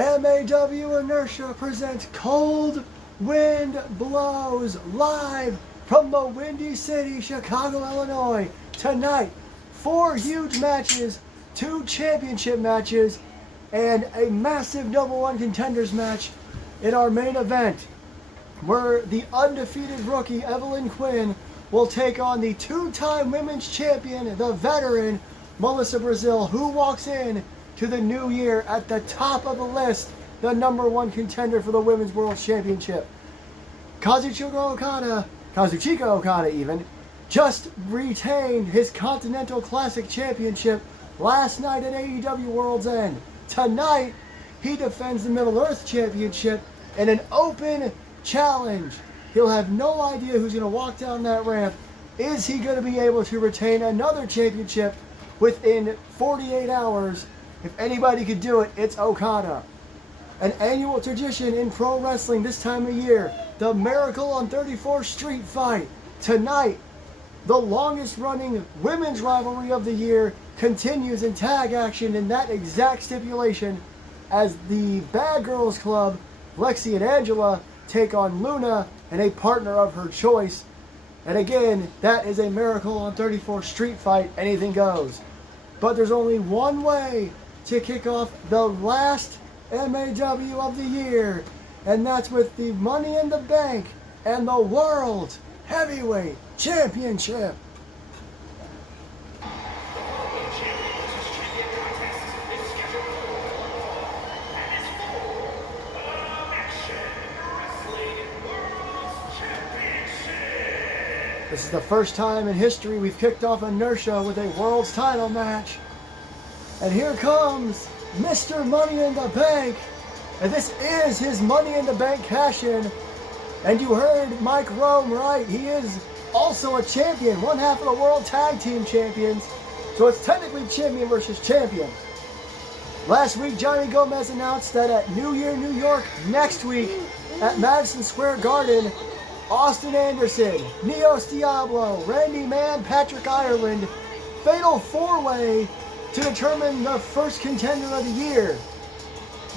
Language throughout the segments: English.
MAW Inertia presents Cold Wind Blows live from the Windy City, Chicago, Illinois. Tonight, 4 huge matches, 2 championship matches, and a massive #1 contenders match in our main event, where the undefeated rookie Evelyn Quinn will take on the 2-time women's champion, the veteran Melissa Brazil, who walks in to the new year at the top of the list, the #1 contender for the Women's World Championship. Kazuchika Okada even, just retained his Continental Classic Championship last night at AEW World's End. Tonight, he defends the Middle Earth Championship in an open challenge. He'll have no idea who's going to walk down that ramp. Is he going to be able to retain another championship within 48 hours? If anybody could do it, it's Okada. An annual tradition in pro wrestling this time of year, the Miracle on 34th Street fight. Tonight, the longest running women's rivalry of the year continues in tag action in that exact stipulation as the Bad Girls Club, Lexi and Angela, take on Luna and a partner of her choice. And again, that is a Miracle on 34th Street fight. Anything goes. But there's only one way to kick off the last MAW of the year, and that's with the Money in the Bank and the World Heavyweight Championship. This is the first time in history we've kicked off Inertia with a World's title match. And here comes Mr. Money in the Bank. And this is his Money in the Bank cash-in. And you heard Mike Rome right. He is also a champion, one half of the World Tag Team Champions. So it's technically champion versus champion. Last week, Johnny Gomez announced that at New Year, New York, next week at Madison Square Garden, Austin Anderson, Neos Diablo, Randy Mann, Patrick Ireland, fatal 4-way to determine the first contender of the year.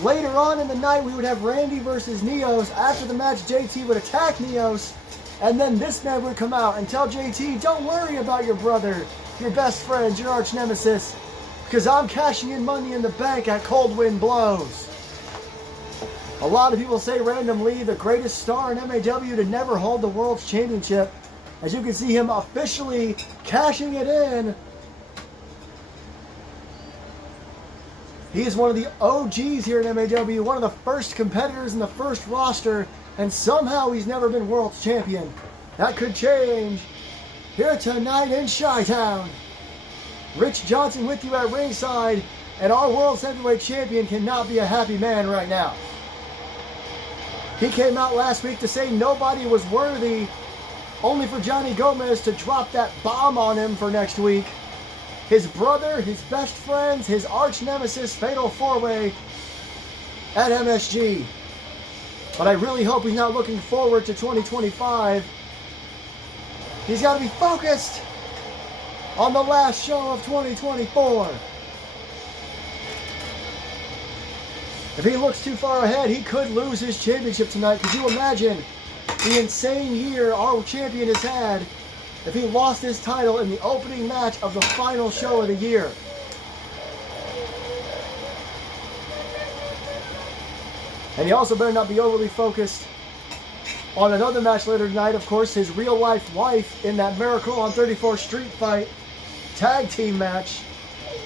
Later on in the night, we would have Randy versus Neos. After the match, JT would attack Neos, and then this man would come out and tell JT, don't worry about your brother, your best friend, your arch nemesis, because I'm cashing in Money in the Bank at Cold Wind Blows. A lot of people say Random Lee, the greatest star in MAW to never hold the World's Championship. As you can see him officially cashing it in. He is one of the OGs here in MAW, one of the first competitors in the first roster, and somehow he's never been World's Champion. That could change. Here tonight in Chi-Town. Rich Johnson with you at ringside, and our World's Heavyweight Champion cannot be a happy man right now. He came out last week to say nobody was worthy, only for Johnny Gomez to drop that bomb on him for next week. His brother, his best friends, his arch nemesis, fatal 4-way at MSG. But I really hope he's not looking forward to 2025. He's got to be focused on the last show of 2024. If he looks too far ahead, he could lose his championship tonight. Could you imagine the insane year our champion has had if he lost his title in the opening match of the final show of the year? And he also better not be overly focused on another match later tonight. Of course, his real-life wife in that Miracle on 34th Street fight tag team match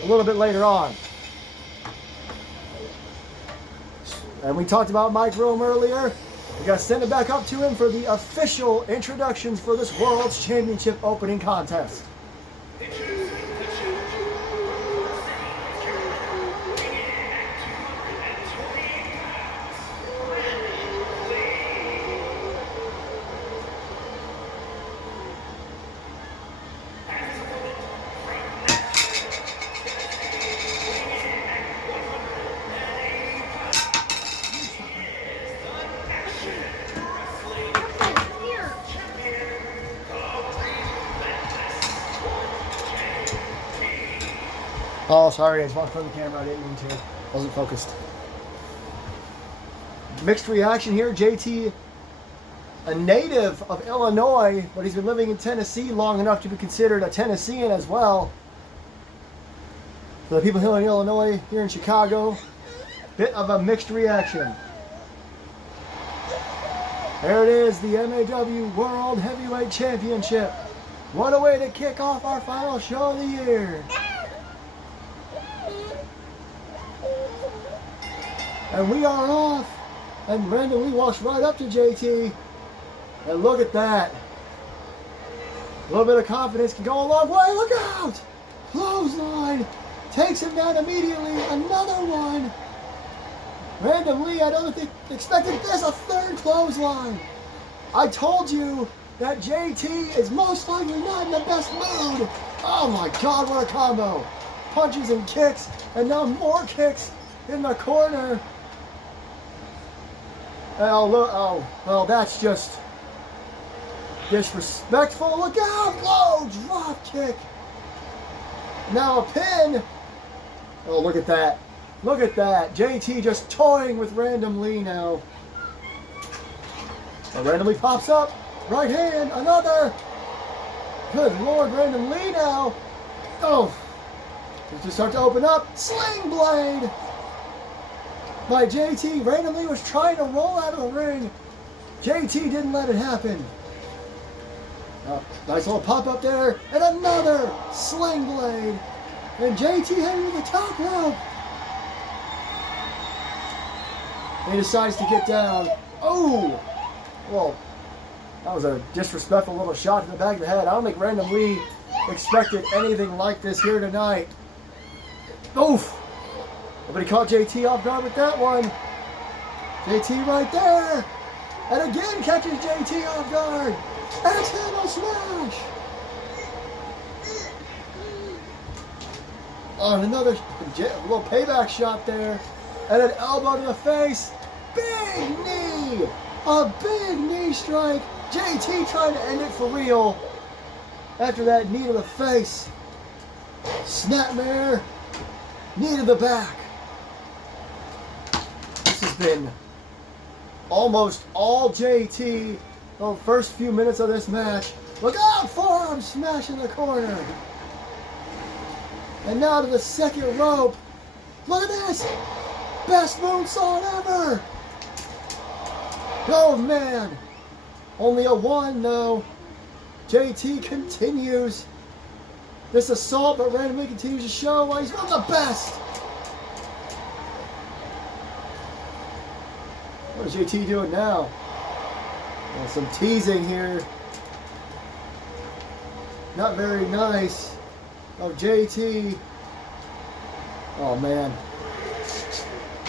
a little bit later on. And we talked about Mike Rome earlier. We got to send it back up to him for the official introductions for this World's Championship opening contest. Oh, sorry, I just walked from the camera. I didn't mean to. Wasn't focused. Mixed reaction here. JT, a native of Illinois, but he's been living in Tennessee long enough to be considered a Tennessean as well. So the people here in Illinois, here in Chicago, bit of a mixed reaction. There it is, the MAW World Heavyweight Championship. What a way to kick off our final show of the year. And we are off. And randomly walks right up to JT. And look at that. A little bit of confidence can go a long way. Look out! Clothesline. Takes him down immediately. Another one. Randomly, I don't think expected this. A third clothesline. I told you that JT is most likely not in the best mood. Oh my God, what a combo. Punches and kicks. And now more kicks in the corner. Oh, look, oh, well, that's just disrespectful. Look out! Low drop kick. Now a pin. Oh, look at that. Look at that. JT just toying with Random Lee now. Oh, Random Lee pops up. Right hand. Another. Good Lord, Random Lee now. Oh. It's just start to open up. Sling blade. By JT. Random Lee was trying to roll out of the ring. JT didn't let it happen. Nice little pop up there. And another sling blade. And JT heading to the top rope. He decides to get down. Oh! Well, that was a disrespectful little shot to the back of the head. I don't think Random Lee expected anything like this here tonight. Oof! But he caught JT off guard with that one. JT right there. And again catches JT off guard. Accidental smash. On another little payback shot there. And an elbow to the face. Big knee. A big knee strike. JT trying to end it for real. After that knee to the face. Snapmare. Knee to the back. This has been almost all JT the first few minutes of this match. Look out! Forearm smash in the corner. And now to the second rope. Look at this! Best moonsault ever! Oh man! Only a one though. JT continues this assault, but randomly continues to show why he's one of the best. What is JT doing now? Well, some teasing here. Not very nice of JT. Oh man.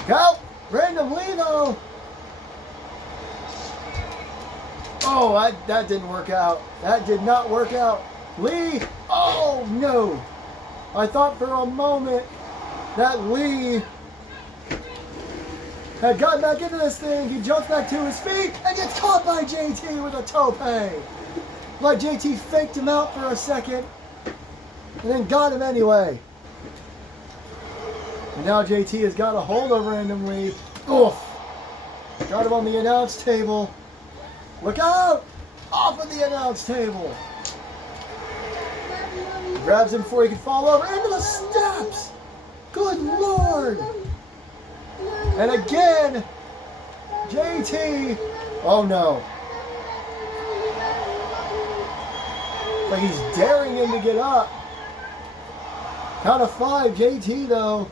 Go! Random Lee though. Oh, that didn't work out. That did not work out. Lee! Oh no! I thought for a moment that Lee had gotten back into this thing. He jumps back to his feet and gets caught by JT with a tope. Like JT faked him out for a second and then got him anyway. And now JT has got a hold of Random Lee. Oof! Got him on the announce table. Look out! Off of the announce table. Grabs him before he can fall over into the steps. Good Lord! And again, JT. Oh no! Like he's daring him to get up. Count of 5, JT though.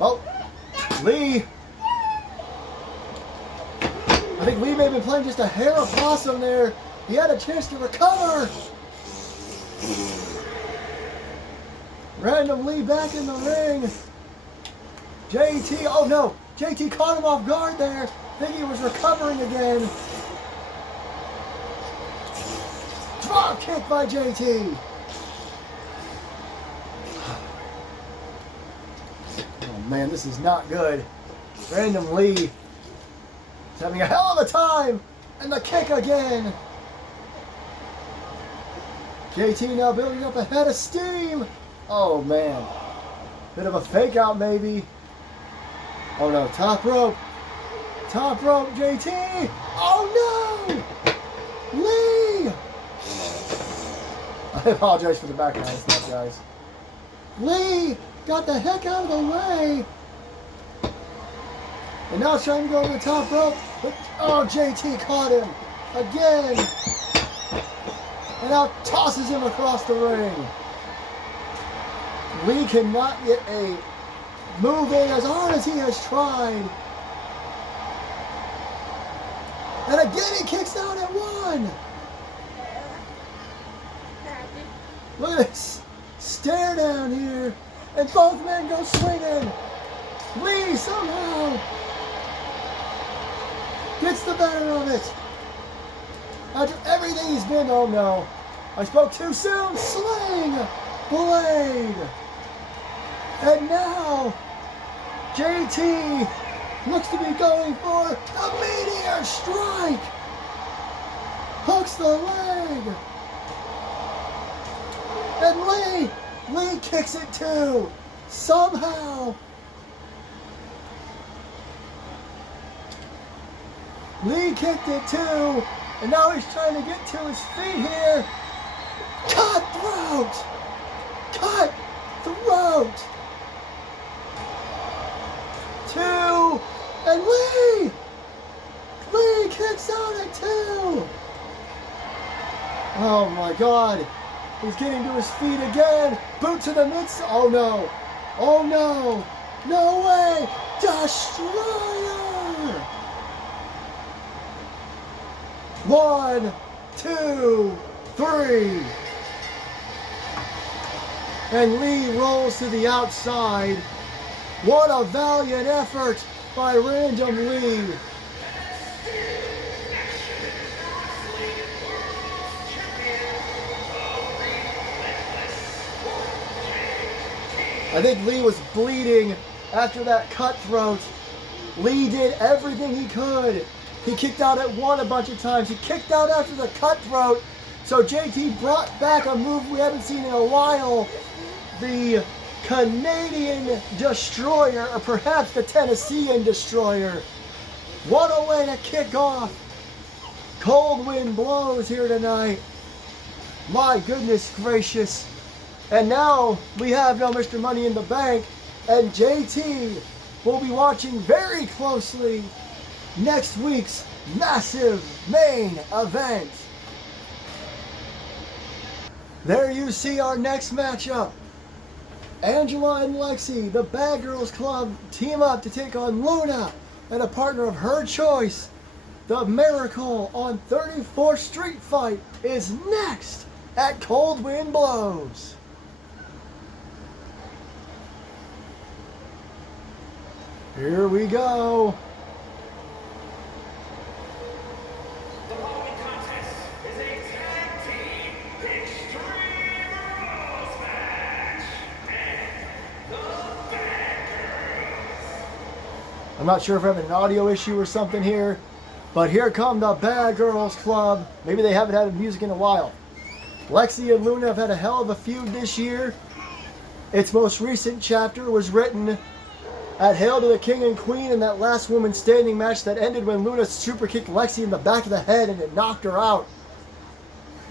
Oh, Lee. I think Lee may have been playing just a hair of possum there. He had a chance to recover. Random Lee back in the ring. JT, oh no. JT caught him off guard there. Thinking he was recovering again. Drop kick by JT. Oh man, this is not good. Random Lee is having a hell of a time. And the kick again. JT now building up a head of steam. Oh man. Bit of a fake out maybe. Oh no, top rope. Top rope, JT. Oh no! Lee! I apologize for the background stuff, guys. Lee got the heck out of the way. And now trying to go over the top rope. But, oh, JT caught him again. And now tosses him across the ring. Lee cannot get a move in as hard as he has tried. And again he kicks out at one. Look at this stare down here. And both men go swinging. Lee somehow gets the better of it. After everything he's been, oh no. I spoke too soon. Sling blade. And now JT looks to be going for the meteor strike. Hooks the leg. And Lee kicks it too. Somehow. Lee kicked it too. And now he's trying to get to his feet here. Cutthroat. Cutthroat. Two. And Lee kicks out at two. Oh my God. He's getting to his feet again. Boot to the midst. Oh no. Oh no. No way. Destroyer. 1, 2, 3. And Lee rolls to the outside. What a valiant effort by Random Lee. I think Lee was bleeding after that cutthroat. Lee did everything he could. He kicked out at one a bunch of times. He kicked out after the cutthroat. So JT brought back a move we haven't seen in a while. The Canadian Destroyer, or perhaps the Tennessean Destroyer. What a way to kick off Cold Wind Blows here tonight. My goodness gracious. And now we have no Mr. Money in the Bank. And JT will be watching very closely next week's massive main event. There you see our next matchup. Angela and Lexi, the Bad Girls Club, team up to take on Luna and a partner of her choice. The Miracle on 34th Street fight is next at Cold Wind Blows. Here we go. The following contest is a tag team extreme rules match. And the Bad Girls. I'm not sure if we're having an audio issue or something here, but here come the Bad Girls Club. Maybe they haven't had music in a while. Lexi and Luna have had a hell of a feud this year. Its most recent chapter was written at Hail to the King and Queen in that last woman standing match that ended when Luna super kicked Lexi in the back of the head and it knocked her out.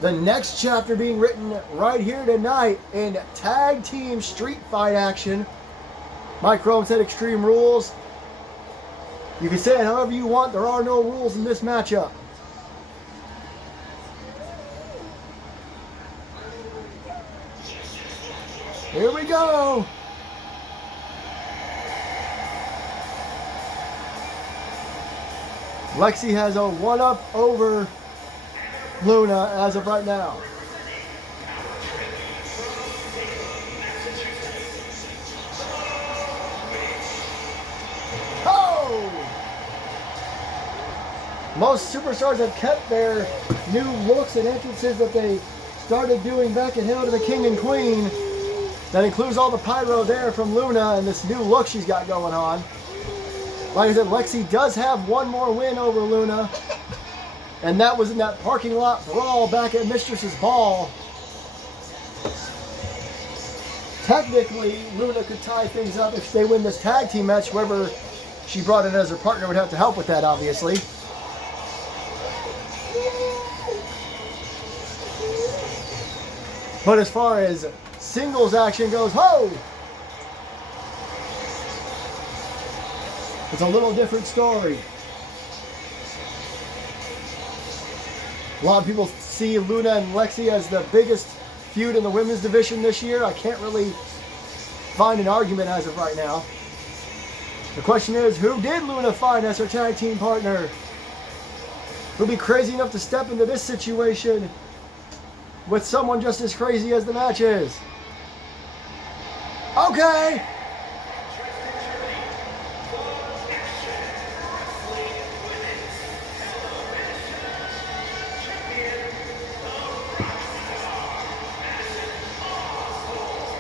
The next chapter being written right here tonight in tag team street fight action. Mike Rome said Extreme Rules. You can say it however you want. There are no rules in this matchup. Here we go. Lexi has a 1-up over Luna as of right now. Oh! Most superstars have kept their new looks and entrances that they started doing back at Hail to the King and Queen. That includes all the pyro there from Luna and this new look she's got going on. Like I said, Lexi does have one more win over Luna. And that was in that parking lot brawl back at Mistress's Ball. Technically, Luna could tie things up if they win this tag team match. However, she brought in as her partner would have to help with that, obviously. But as far as singles action goes, ho! It's a little different story. A lot of people see Luna and Lexi as the biggest feud in the women's division this year. I can't really find an argument as of right now. The question is, who did Luna find as her tag team partner? Who'd be crazy enough to step into this situation with someone just as crazy as the match is? Okay.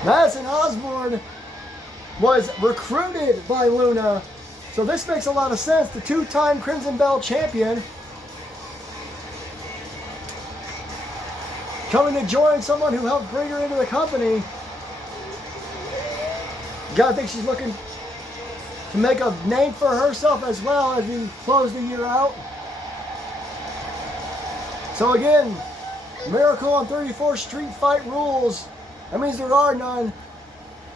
Madison Osborne was recruited by Luna, so this makes a lot of sense. The two-time Crimson Belt champion coming to join someone who helped bring her into the company. Gotta think she's looking to make a name for herself as well as we close the year out. So again, Miracle on 34 Street Fight rules. That means there are none.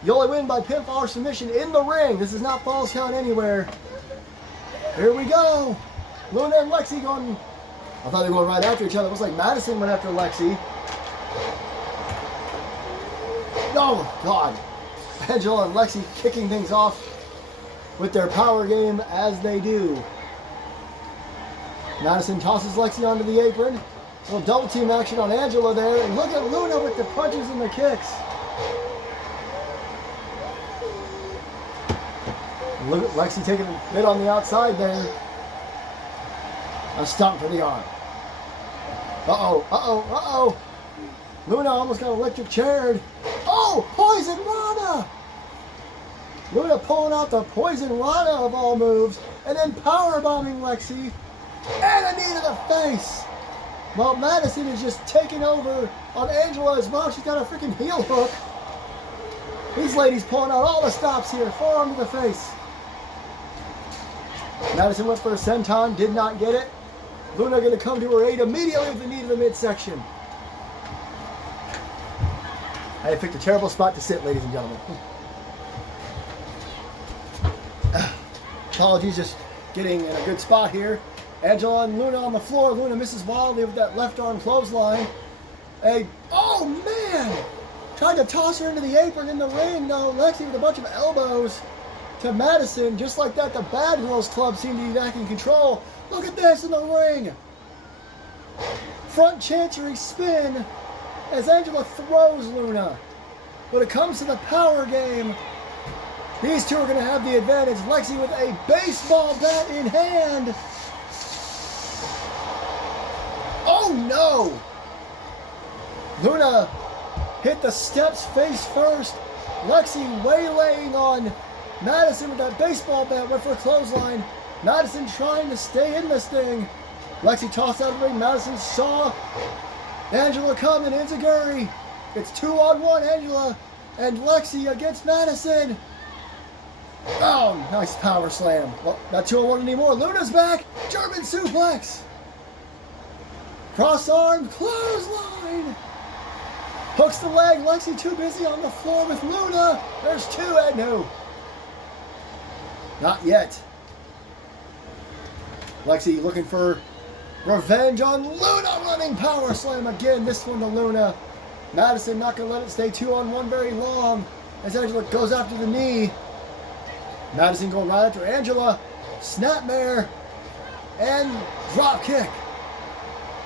You only win by pinfall or submission in the ring. This is not falls count anywhere. Here we go. Luna and Lexi going. I thought they were going right after each other. It looks like Madison went after Lexi. Oh, God. Angela and Lexi kicking things off with their power game as they do. Madison tosses Lexi onto the apron. A little double team action on Angela there. And look at Luna with the punches and the kicks. Look at Lexi taking a bit on the outside there. A stomp for the arm. Uh-oh, uh-oh, uh-oh. Luna almost got electric chaired. Oh, Poison Rana! Luna pulling out the Poison Rana of all moves. And then powerbombing Lexi. And a knee to the face. While Madison is just taking over on Angela as well. She's got a freaking heel hook. These ladies pulling out all the stops here. Forearm to the face. Madison went for a senton, did not get it. Luna going to come to her aid immediately with the knee to the midsection. I picked a terrible spot to sit, ladies and gentlemen. Apologies, just getting in a good spot here. Angela and Luna on the floor. Luna misses wildly with that left arm clothesline. Oh man! Tried to toss her into the apron in the ring. No, Lexi with a bunch of elbows to Madison. Just like that, the Bad Girls Club seemed to be back in control. Look at this in the ring. Front chancery spin as Angela throws Luna. When it comes to the power game, these two are going to have the advantage. Lexi with a baseball bat in hand. Oh no! Luna hit the steps face first. Lexi waylaying on Madison with that baseball bat, went for a clothesline. Madison trying to stay in this thing. Lexi tossed out of the ring. Madison saw Angela come and enziguri. It's 2-on-1, Angela and Lexi against Madison. Oh, nice power slam. Well, not 2-on-1 anymore. Luna's back. German suplex. Cross arm, clothesline. Hooks the leg. Lexi too busy on the floor with Luna. There's two, and no. Not yet. Lexi looking for revenge on Luna, running power slam again. This one to Luna. Madison not going to let it stay 2-on-1 very long as Angela goes after the knee. Madison going right after Angela. Snapmare and drop kick.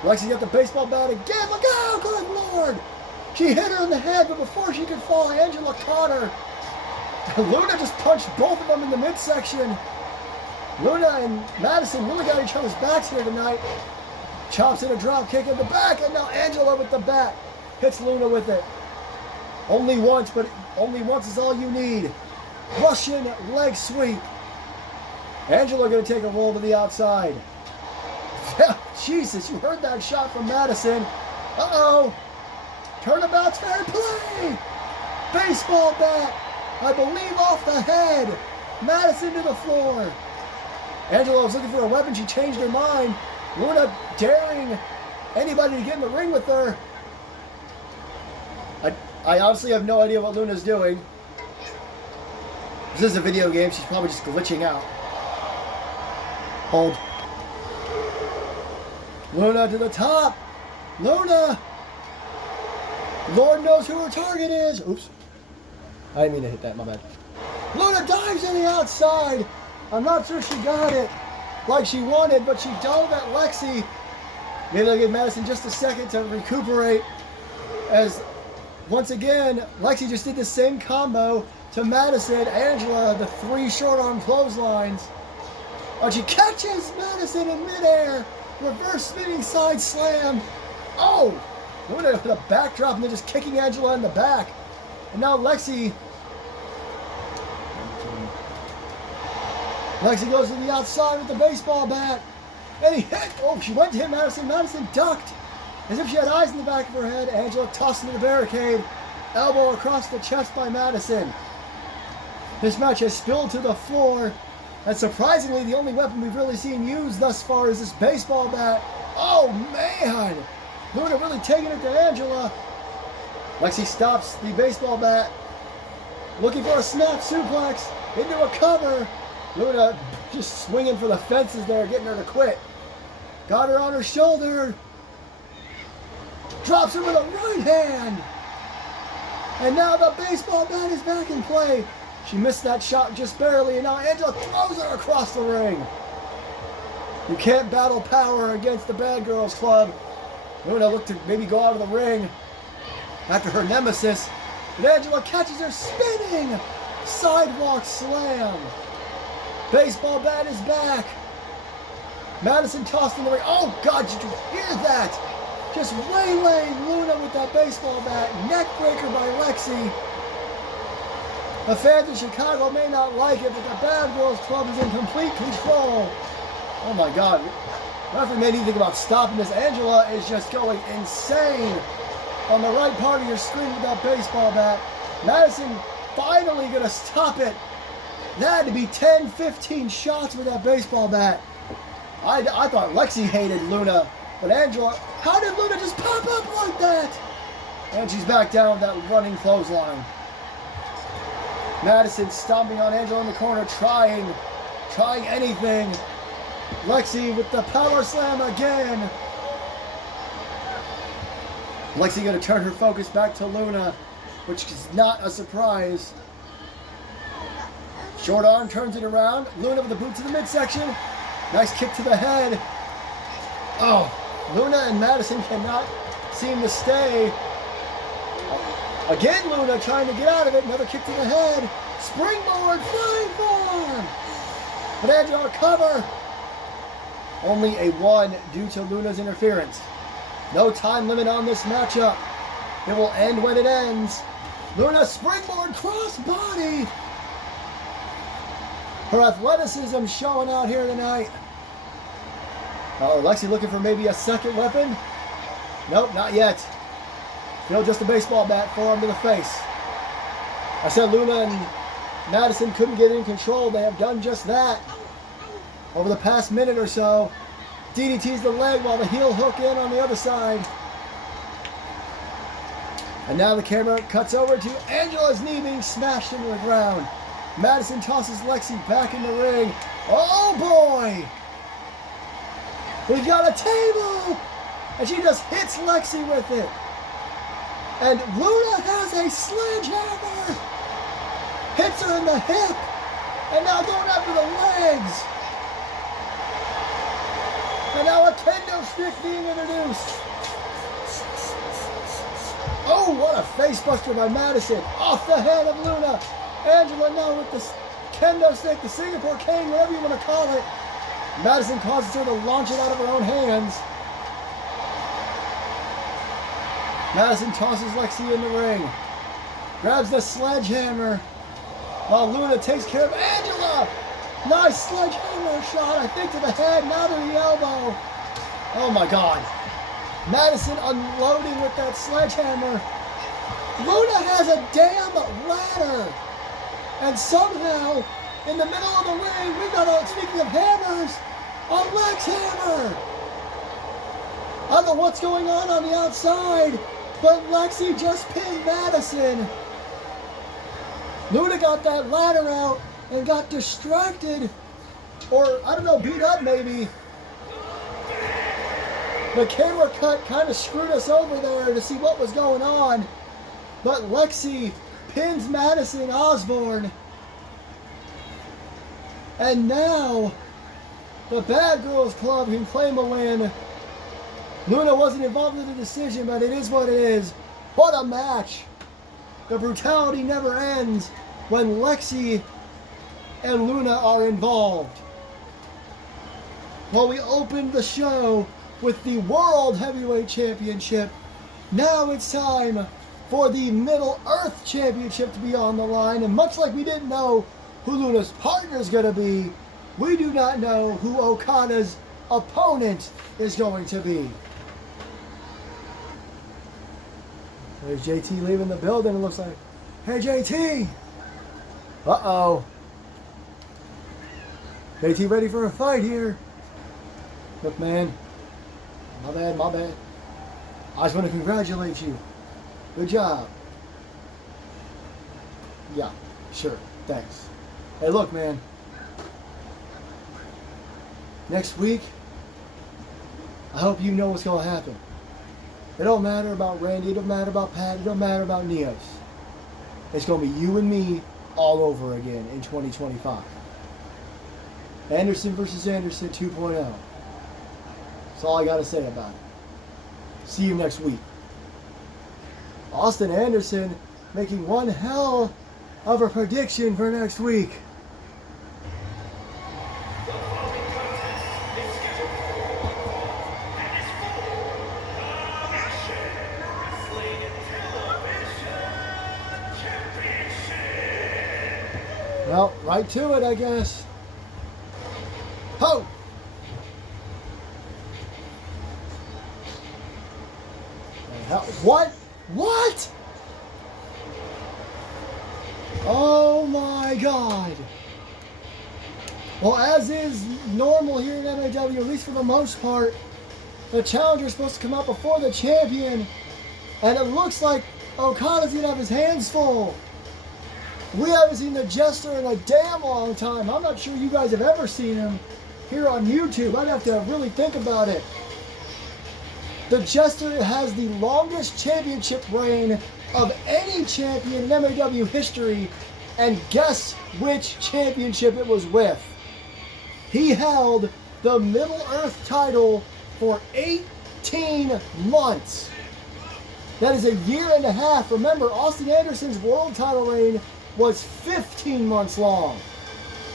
Lexi got the baseball bat again. Look out, good Lord. She hit her in the head, but before she could fall, Angela caught her. Luna just punched both of them in the midsection. Luna and Madison really got each other's backs here tonight. Chops in a drop kick in the back, and now Angela with the bat hits Luna with it. Only once, but only once is all you need. Russian leg sweep. Angela going to take a roll to the outside. Jesus, you heard that shot from Madison. Uh-oh. Turnabout's fair play. Baseball bat. I believe off the head. Madison to the floor. Angela was looking for a weapon. She changed her mind. Luna daring anybody to get in the ring with her. I honestly have no idea what Luna's doing. This is a video game. She's probably just glitching out. Hold. Luna to the top. Luna. Lord knows who her target is. Oops. I didn't mean to hit that. My bad. Luna dives on the outside. I'm not sure she got it like she wanted, but she dove at Lexi. Maybe I'll give Madison just a second to recuperate, as once again, Lexi just did the same combo to Madison. Angela, the 3 short arm clotheslines. Oh, she catches Madison in midair. Reverse spinning side slam. Oh! Luna with a backdrop and then just kicking Angela in the back. And now Lexi goes to the outside with the baseball bat. And he hit. Oh, she went to hit Madison. Madison ducked as if she had eyes in the back of her head. Angela tossed into the barricade. Elbow across the chest by Madison. This match has spilled to the floor. And surprisingly, the only weapon we've really seen used thus far is this baseball bat. Oh, man. Luna really taking it to Angela. Lexi stops the baseball bat. Looking for a snap suplex into a cover. Luna just swinging for the fences there, getting her to quit. Got her on her shoulder. Drops her with a right hand. And now the baseball bat is back in play. She missed that shot just barely, and now Angela throws her across the ring. You can't battle power against the Bad Girls Club. Luna looked to maybe go out of the ring after her nemesis, but Angela catches her spinning sidewalk slam. Baseball bat is back. Madison tossed in the ring. Oh, God, did you hear that? Just waylaying Luna with that baseball bat. Neck breaker by Lexi. The fans in Chicago may not like it, but the Bad Girls Club is in complete control. Oh, my God. Referee made you think about stopping this. Angela is just going insane on the right part of your screen with that baseball bat. Madison finally going to stop it. That had to be 10, 15 shots with that baseball bat. I thought Lexi hated Luna, but Angela, how did Luna just pop up like that? And she's back down with that running clothesline. Madison stomping on Angela in the corner, trying anything. Lexi with the power slam again. Lexi going to turn her focus back to Luna, which is not a surprise. Short arm turns it around. Luna with the boot to the midsection. Nice kick to the head. Oh, Luna and Madison cannot seem to stay. Again, Luna trying to get out of it. Another kick to the head. Springboard, flying form. But Angela cover. Only a 1 due to Luna's interference. No time limit on this matchup. It will end when it ends. Luna springboard cross body. Her athleticism showing out here tonight. Oh, Lexi looking for maybe a second weapon. Nope, not yet. Still just a baseball bat, forearm to the face. I said Luna and Madison couldn't get in control. They have done just that. Over the past minute or so, DDT's the leg while the heel hook in on the other side. And now the camera cuts over to Angela's knee being smashed into the ground. Madison tosses Lexi back in the ring. Oh boy! We've got a table! And she just hits Lexi with it. And Luna has a sledgehammer! Hits her in the hip! And now going after the legs! And now a kendo stick being introduced. Oh, what a face buster by Madison. Off the head of Luna. Angela now with the kendo stick, the Singapore cane, whatever you want to call it. Madison causes her to launch it out of her own hands. Madison tosses Lexi in the ring. Grabs the sledgehammer. While Luna takes care of Angela. Nice sledgehammer shot, I think, to the head, now to the elbow. Oh my God. Madison unloading with that sledgehammer. Luna has a damn ladder. And somehow in the middle of the ring, we got, speaking of hammers, a Lex Hammer. I don't know what's going on the outside, but Lexi just pinned Madison. Luna got that ladder out and got distracted, or I don't know, beat up maybe. The camera cut kind of screwed us over there to see what was going on, but Lexi pins Madison Osborne. And now, the Bad Girls Club can claim a win. Luna wasn't involved in the decision, but it is what it is. What a match! The brutality never ends when Lexi and Luna are involved. Well, we opened the show with the World Heavyweight Championship. Now it's time for the Middle Earth Championship to be on the line. And much like we didn't know who Luna's partner is going to be, we do not know who Okada's opponent is going to be. There's JT leaving the building. It looks like, hey JT! Uh-oh. JT ready for a fight here. Look, man. My bad. I just want to congratulate you. Good job. Yeah, sure. Thanks. Hey, look, man. Next week, I hope you know what's going to happen. It don't matter about Randy. It don't matter about Pat. It don't matter about Neos. It's going to be you and me all over again in 2025. Anderson versus Anderson 2.0. That's all I got to say about it. See you next week. Austin Anderson making one hell of a prediction for next week. The following contest is scheduled for one fall and is for the Action Wrestling Television Championship. Well, right to it, I guess. Ho! What? What? Oh my God. Well, as is normal here in MAW, at least for the most part, the challenger is supposed to come out before the champion, and it looks like Okada's gonna have his hands full. We haven't seen the Jester in a damn long time. I'm not sure you guys have ever seen him here on YouTube. I'd have to really think about it. The Jester has the longest championship reign of any champion in MAW history, and guess which championship it was with? He held the Middle Earth title for 18 months. That is a year and a half. Remember, Austin Anderson's world title reign was 15 months long.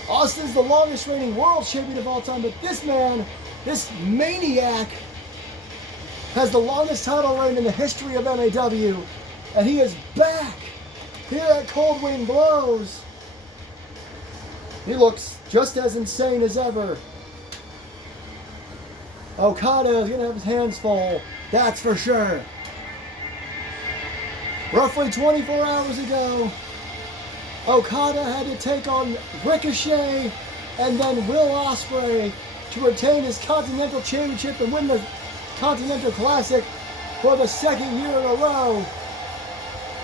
Austin's the longest reigning world champion of all time, but this man, this maniac, has the longest title reign in the history of MAW, and he is back here at Cold Wind Blows. He looks just as insane as ever. Okada is going to have his hands full, that's for sure. Roughly 24 hours ago, Okada had to take on Ricochet and then Will Ospreay to retain his Continental Championship and win the Continental Classic for the second year in a row.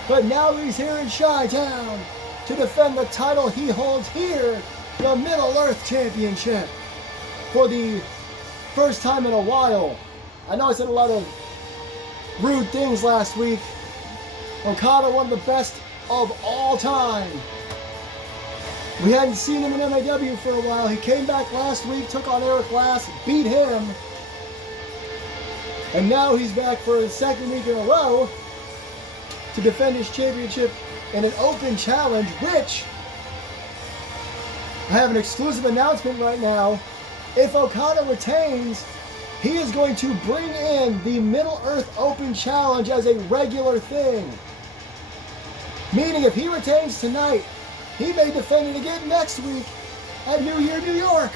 But now he's here in Chi-Town to defend the title he holds here, the Middle Earth Championship, for the first time in a while. I know I said a lot of rude things last week. Okada, one of the best of all time. We hadn't seen him in MAW for a while. He came back last week, took on Eric Glass, beat him. And now he's back for his second week in a row to defend his championship in an open challenge, which I have an exclusive announcement right now. If Okada retains, he is going to bring in the Middle Earth Open Challenge as a regular thing. Meaning if he retains tonight, he may defend it again next week at New Year, New York.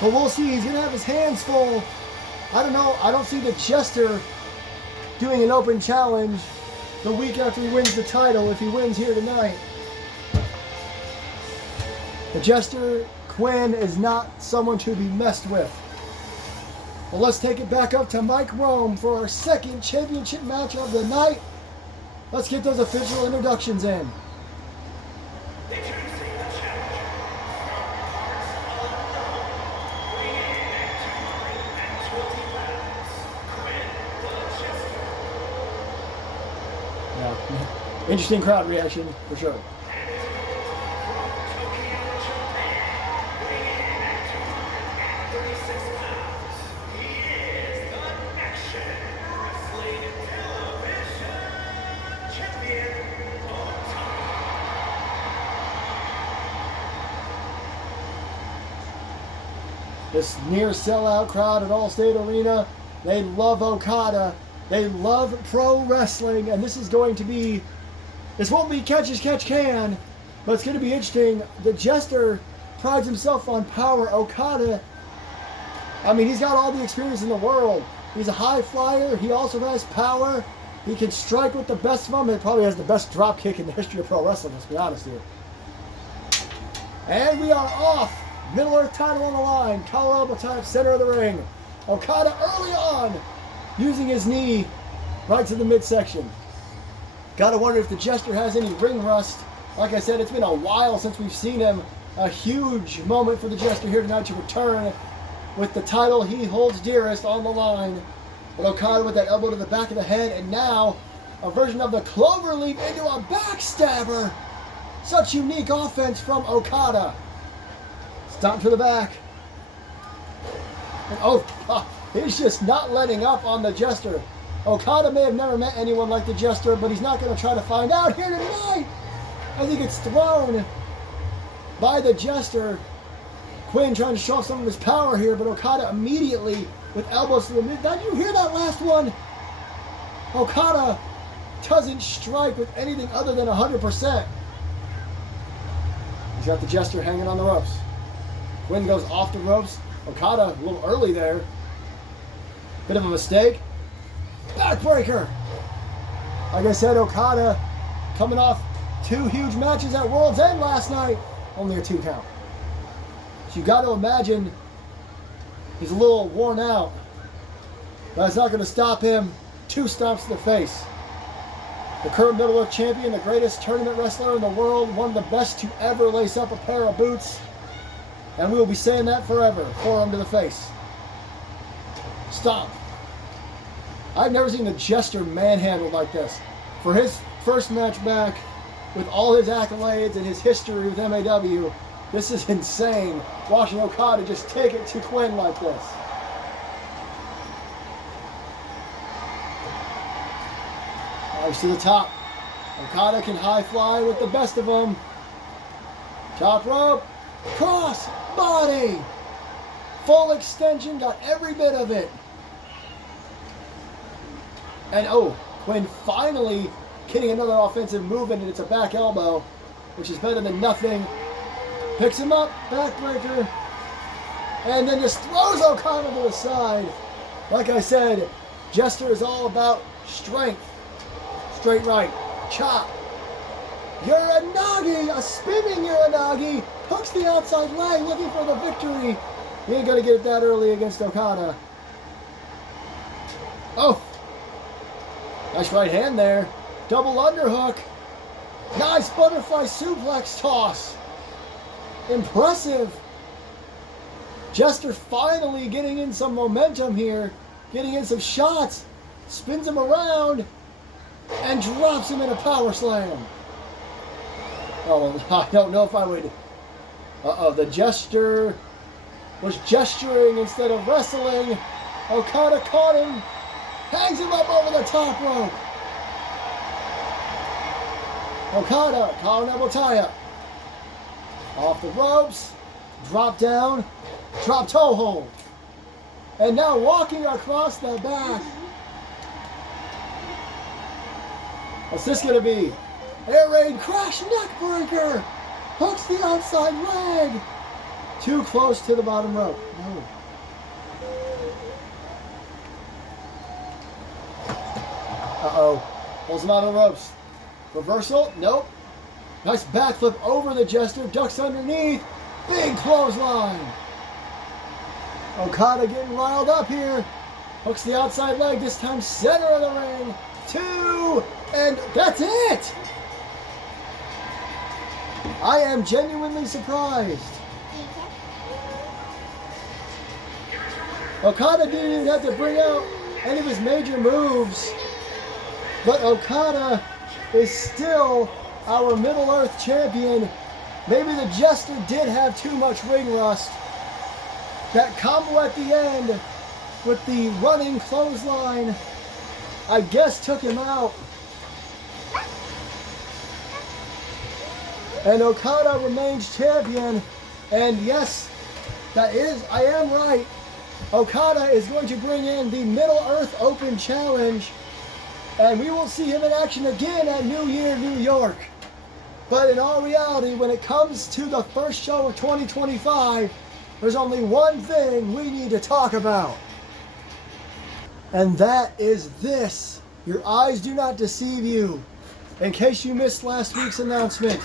But we'll see. He's going to have his hands full. I don't know. I don't see the Jester doing an open challenge the week after he wins the title, if he wins here tonight. The Jester Quinn is not someone to be messed with. Well, let's take it back up to Mike Rome for our second championship match of the night. Let's get those official introductions in. Introducing the challenger from parts unknown, weighing in at 220 pounds, Quinn the Jester. Yeah. Interesting crowd reaction, for sure. And his opponent from Tokyo, Japan, weighing in at 236 pounds, he is the Nation Wrestling Television Champion, Okada. This near sellout crowd at Allstate Arena, they love Okada. They love pro wrestling, and this is going to be, this won't be catch as catch can, but it's going to be interesting. The Jester prides himself on power. Okada, I mean, he's got all the experience in the world. He's a high flyer. He also has power. He can strike with the best of them. He probably has the best drop kick in the history of pro wrestling, let's be honest here. And we are off. Middle Earth title on the line. Collar elbow tie up center of the ring. Okada early on, using his knee right to the midsection. Gotta wonder if the Jester has any ring rust. Like I said, it's been a while since we've seen him. A huge moment for the Jester here tonight to return with the title he holds dearest on the line. But Okada with that elbow to the back of the head, and now a version of the cloverleaf into a backstabber. Such unique offense from Okada. Stomp to the back. And he's just not letting up on the Jester. Okada may have never met anyone like the Jester, but he's not going to try to find out here tonight. As he gets thrown by the Jester. Quinn trying to show off some of his power here, but Okada immediately with elbows to the mid. Did you hear that last one? Okada doesn't strike with anything other than 100%. He's got the Jester hanging on the ropes. Quinn goes off the ropes. Okada a little early there. Bit of a mistake. Backbreaker. Like I said, Okada coming off 2 huge matches at World's End last night. Only a 2 count. So you got to imagine he's a little worn out. But it's not going to stop him. 2 stomps to the face. The current Middle Earth champion, the greatest tournament wrestler in the world, one of the best to ever lace up a pair of boots. And we will be saying that forever. Forearm to the face. Stomp. I've never seen the Jester manhandled like this. For his first match back, with all his accolades and his history with MAW, this is insane. Watching Okada just take it to Quinn like this. Rise to the top. Okada can high fly with the best of them. Top rope. Cross body. Full extension. Got every bit of it. And Quinn finally getting another offensive move in, and it's a back elbow, which is better than nothing. Picks him up, backbreaker, and then just throws Okada to the side. Like I said, Jester is all about strength. Straight right, chop. Uranagi, a spinning Uranagi, hooks the outside leg, looking for the victory. He ain't gonna get it that early against Okada. Nice right hand there. Double underhook. Nice butterfly suplex toss. Impressive. Jester finally getting in some momentum here. Getting in some shots. Spins him around. And drops him in a power slam. I don't know if I would. The Jester was gesturing instead of wrestling. Okada caught him. Hangs him up over the top rope. Okada, collar and elbow tie-up. Off the ropes. Drop down. Drop toe hold. And now walking across the back. What's this going to be? Air raid crash neck breaker. Hooks the outside leg. Too close to the bottom rope. No. Pulls him out of the ropes. Reversal? Nope. Nice backflip over the Jester. Ducks underneath. Big clothesline. Okada getting riled up here. Hooks the outside leg. This time center of the ring. 2. And that's it. I am genuinely surprised. Okada didn't even have to bring out any of his major moves. But Okada is still our Middle Earth champion. Maybe the Jester did have too much ring rust. That combo at the end with the running clothesline, I guess, took him out. And Okada remains champion. And yes, I am right. Okada is going to bring in the Middle Earth Open Challenge. And we will see him in action again at New Year, New York. But in all reality, when it comes to the first show of 2025, there's only one thing we need to talk about. And that is this. Your eyes do not deceive you. In case you missed last week's announcement,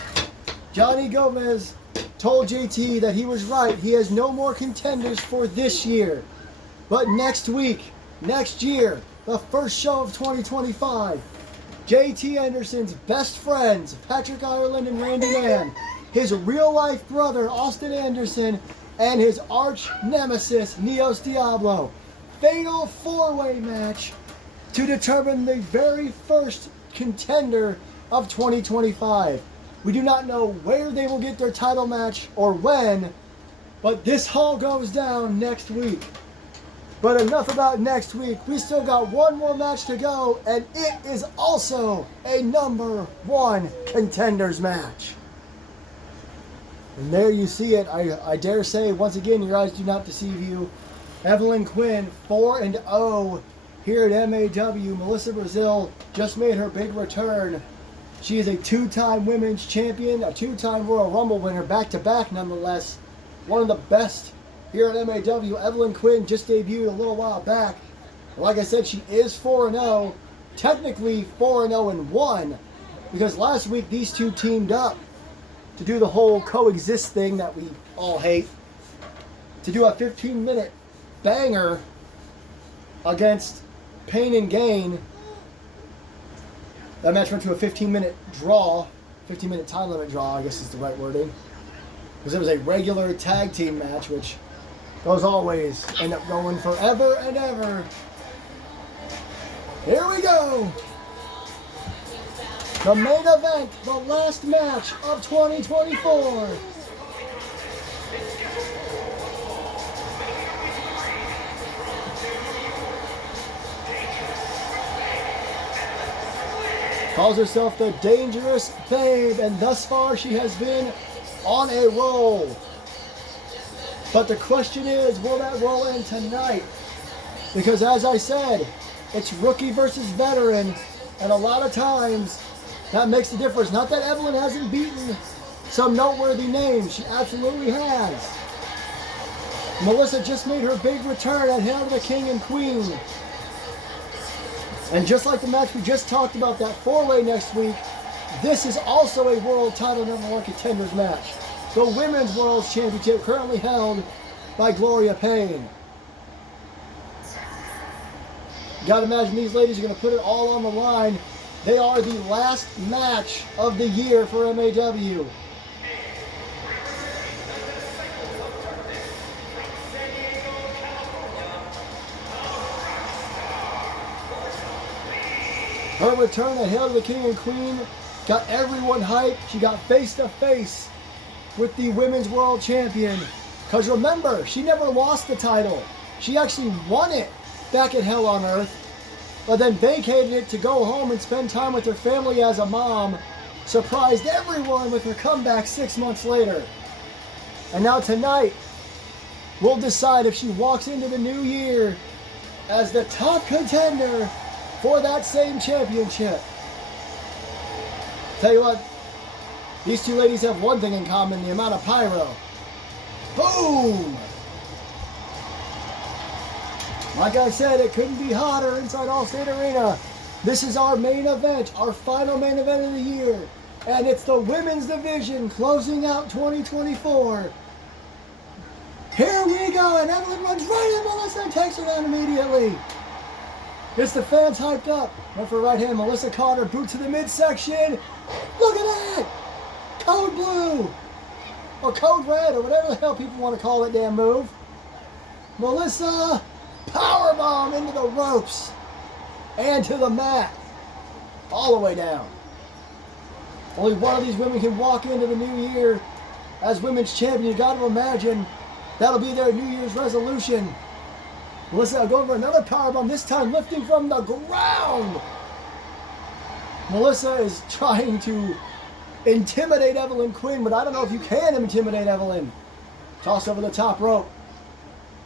Johnny Gomez told JT that he was right. He has no more contenders for this year. But next week, next year, the first show of 2025, JT Anderson's best friends, Patrick Ireland and Randy Mann, his real-life brother, Austin Anderson, and his arch nemesis, Neos Diablo. Fatal four-way match to determine the very first contender of 2025. We do not know where they will get their title match or when, but this all goes down next week. But enough about next week. We still got one more match to go, and it is also a number 1 contenders match. And there you see it. I dare say, once again, your eyes do not deceive you. Evelyn Quinn, 4-0 here at MAW. Melissa Brazil just made her big return. She is a 2-time women's champion, a 2-time Royal Rumble winner, back-to-back nonetheless. One of the best here at MAW. Evelyn Quinn just debuted a little while back. Like I said, she is 4-0. Technically 4-0-1, because last week these two teamed up to do the whole coexist thing that we all hate. To do a 15-minute banger against Pain and Gain. That match went to a 15-minute draw. 15-minute time limit draw, I guess is the right wording. Because it was a regular tag team match, which those always end up going forever and ever. Here we go. The main event, the last match of 2024. Calls herself the Dangerous Babe, and thus far she has been on a roll. But the question is, will that roll end tonight? Because as I said, it's rookie versus veteran, and a lot of times that makes the difference. Not that Evelyn hasn't beaten some noteworthy names. She absolutely has. Melissa just made her big return at Hail to the King and Queen. And just like the match we just talked about, that 4-way next week, this is also a world title number 1 contenders match. The Women's World Championship currently held by Gloria Payne. Gotta imagine these ladies are going to put it all on the line. They are the last match of the year for MAW. Her return at Hail to the King and Queen got everyone hyped. She got face to face with the Women's World Champion. Because remember, she never lost the title. She actually won it back at Hell on Earth, but then vacated it to go home and spend time with her family as a mom. Surprised everyone with her comeback 6 months later. And now tonight, we'll decide if she walks into the new year as the top contender for that same championship. Tell you what, these two ladies have one thing in common: the amount of pyro. Boom! Like I said, it couldn't be hotter inside Allstate Arena. This is our main event, our final main event of the year. And it's the women's division closing out 2024. Here we go, and Evelyn runs right in Melissa and takes her down immediately. Gets the fans hyped up. Went for a right hand. Melissa caught her boot to the midsection. Look at that! Code blue! Or code red, or whatever the hell people want to call it, damn move. Melissa, powerbomb into the ropes. And to the mat. All the way down. Only one of these women can walk into the new year as women's champion. You got to imagine that'll be their New Year's resolution. Melissa going for another powerbomb, this time lifting from the ground. Melissa is trying to intimidate Evelyn Quinn, but I don't know if you can intimidate Evelyn. Toss over the top rope.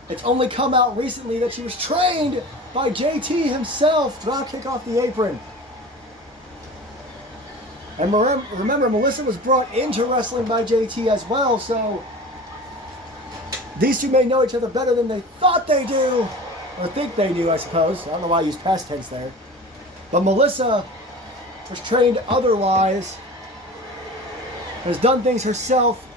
It's only come out recently that she was trained by JT himself. Drop kick off the apron. And remember, Melissa was brought into wrestling by JT as well, so these two may know each other better than they thought they do, or think they do, I suppose. I don't know why I use past tense there. But Melissa was trained otherwise, has done things herself.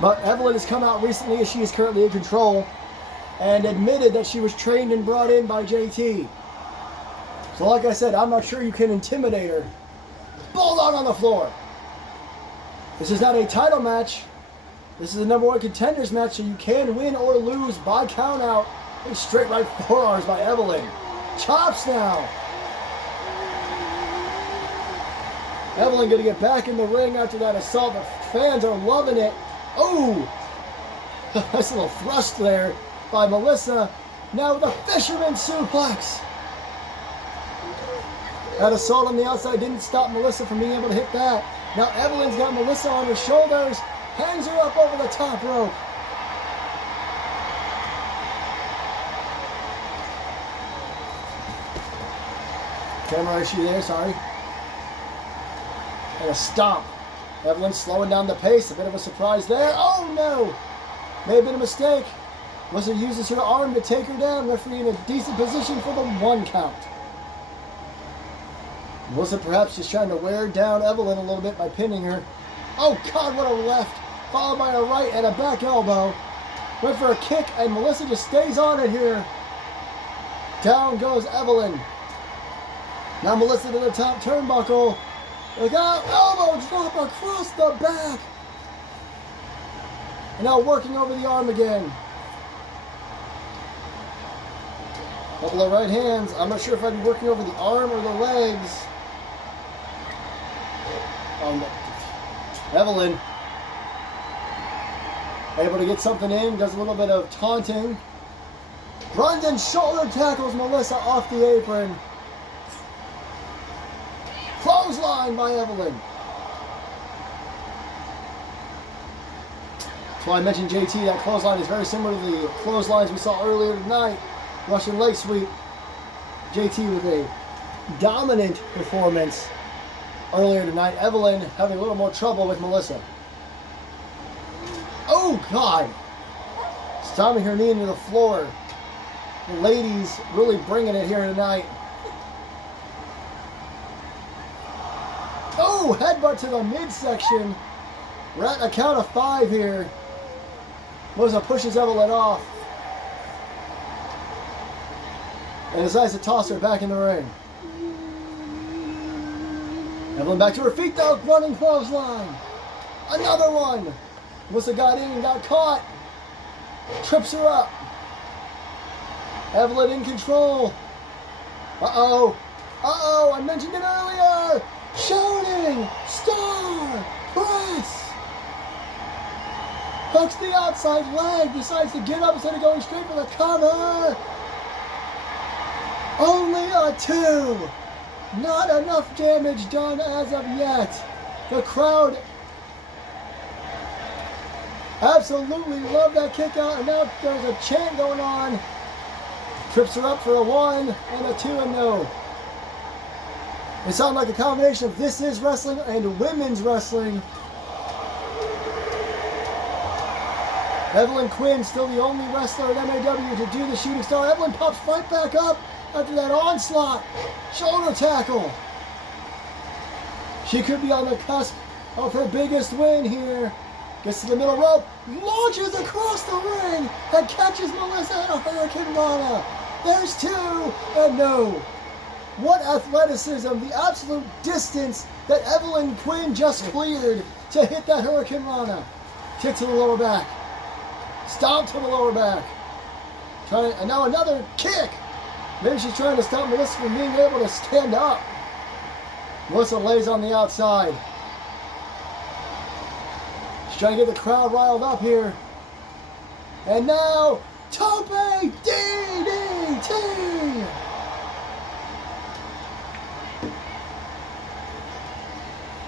But Evelyn has come out recently, as she is currently in control, and admitted that she was trained and brought in by JT. So like I said, I'm not sure you can intimidate her. Bulldog on the floor. This is not a title match. This is a number 1 contenders match, so you can win or lose by count out. A straight right forearms by Evelyn. Chops now. Evelyn going to get back in the ring after that assault. The fans are loving it. Oh! Nice little thrust there by Melissa. Now with a fisherman suplex. That assault on the outside didn't stop Melissa from being able to hit that. Now Evelyn's got Melissa on her shoulders. Hangs her up over the top rope. Camera issue there, sorry. And a stomp. Evelyn slowing down the pace. A bit of a surprise there. Oh no! May have been a mistake. Melissa uses her arm to take her down. Referee in a decent position for the 1 count. Melissa perhaps just trying to wear down Evelyn a little bit by pinning her. Oh God, what a left. Followed by a right and a back elbow. Went for a kick and Melissa just stays on it here. Down goes Evelyn. Now Melissa to the top turnbuckle. Look out, elbow drop across the back. And now working over the arm again. Couple of right hands. I'm not sure if I'd be working over the arm or the legs. Evelyn able to get something in, does a little bit of taunting. Runs and shoulder tackles Melissa off the apron. Clothesline by Evelyn. That's why I mentioned JT. That clothesline is very similar to the clotheslines we saw earlier tonight. Russian leg sweep. JT with a dominant performance earlier tonight. Evelyn having a little more trouble with Melissa. Oh God! Stomping her knee into the floor. The ladies really bringing it here tonight. Oh, headbutt to the midsection. We're at a count of 5 here. Melissa pushes Evelyn off. And decides to toss her back in the ring. Evelyn back to her feet though, running clothesline. Another one. Melissa got in and got caught. Trips her up. Evelyn in control. Uh-oh. Uh-oh, I mentioned it earlier. Shooting star press. Hooks the outside leg. Decides to get up instead of going straight for the cover. Only a 2. Not enough damage done as of yet. The crowd absolutely love that kick out, and now there's a chant going on. Trips her up for a 1 and a 2 and no. It sounds like a combination of This Is Wrestling and women's wrestling. Evelyn Quinn, still the only wrestler at MAW to do the shooting star. Evelyn pops right back up after that onslaught. Shoulder tackle. She could be on the cusp of her biggest win here. Gets to the middle rope, launches across the ring, and catches Melissa in a Hurricane Rana. There's two, and no. What athleticism, the absolute distance that Evelyn Quinn just cleared to hit that Hurricane Rana. Kick to the lower back. Stomp to the lower back. And now another kick. Maybe she's trying to stop Melissa from being able to stand up. Melissa lays on the outside. She's trying to get the crowd riled up here. And now, Tope DDT!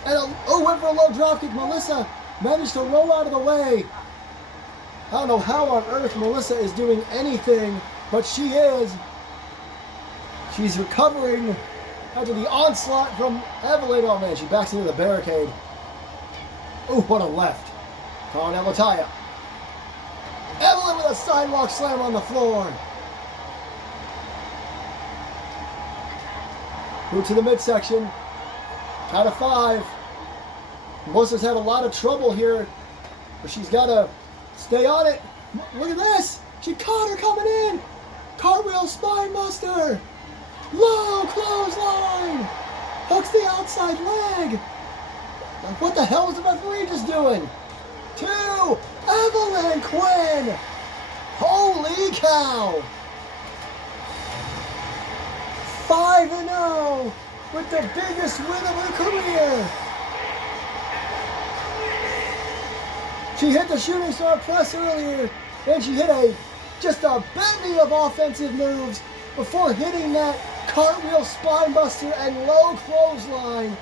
And went for a low dropkick. Melissa managed to roll out of the way. I don't know how on earth Melissa is doing anything, but she is. She's recovering after the onslaught from Evelyn. Oh man, she backs into the barricade. Oh, what a left. Calling Elataya. Evelyn with a sidewalk slam on the floor. Move to the midsection. Count of 5. Melissa's had a lot of trouble here, but she's got to stay on it. Look at this. She caught her coming in. Cartwheel spine buster. Low clothesline. Hooks the outside leg. What the hell is the referee just doing? 2. Evelyn Quinn. Holy cow. 5-0 with the biggest win of her career. She hit the shooting star press earlier, and she hit just a bevy of offensive moves before hitting that cartwheel spinebuster and low clothesline.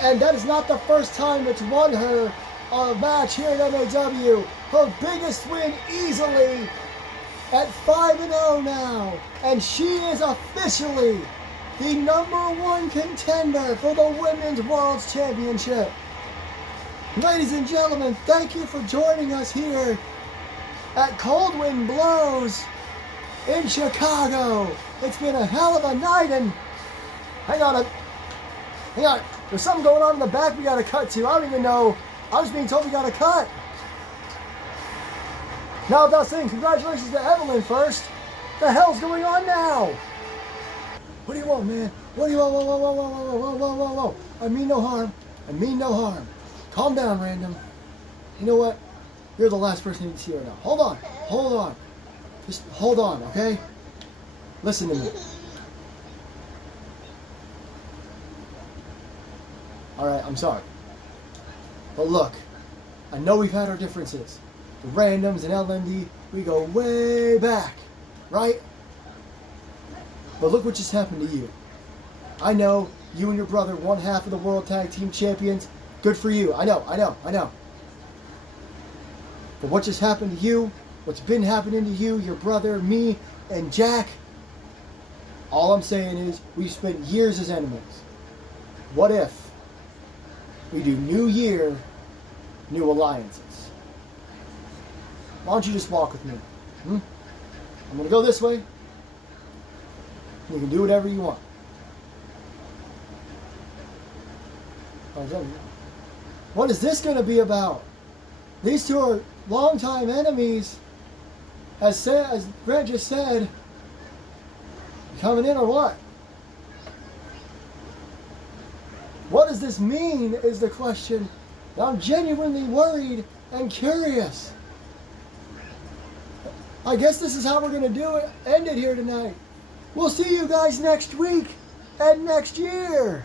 And that is not the first time it's won her a match here at MAW. Her biggest win easily at 5-0 now. And she is officially the #1 contender for the Women's World Championship. Ladies and gentlemen, thank you for joining us here at Cold Wind Blows in Chicago. It's been a hell of a night, and hang on, there's something going on in the back we gotta cut to. I don't even know. I was being told we gotta cut. Now, without saying congratulations to Evelyn first, the hell's going on now? What do you want, man? What do you want? Whoa. I mean no harm. I mean no harm. Calm down, random. You know what? You're the last person I need to see right now. Hold on. Just hold on, okay? Listen to me. Alright, I'm sorry. But look, I know we've had our differences. The randoms and LMD, we go way back, right? But look what just happened to you. I know you and your brother, one half of the World Tag Team Champions. Good for you. I know. But what just happened to you, what's been happening to you, your brother, me, and Jack, all I'm saying is we've spent years as enemies. What if we do new year, new alliances? Why don't you just walk with me? I'm going to go this way. You can do whatever you want. What is this going to be about? These two are longtime enemies. As Grant just said, you coming in or what? What does this mean is the question. I'm genuinely worried and curious. I guess this is how we're going to end it here tonight. We'll see you guys next week and next year.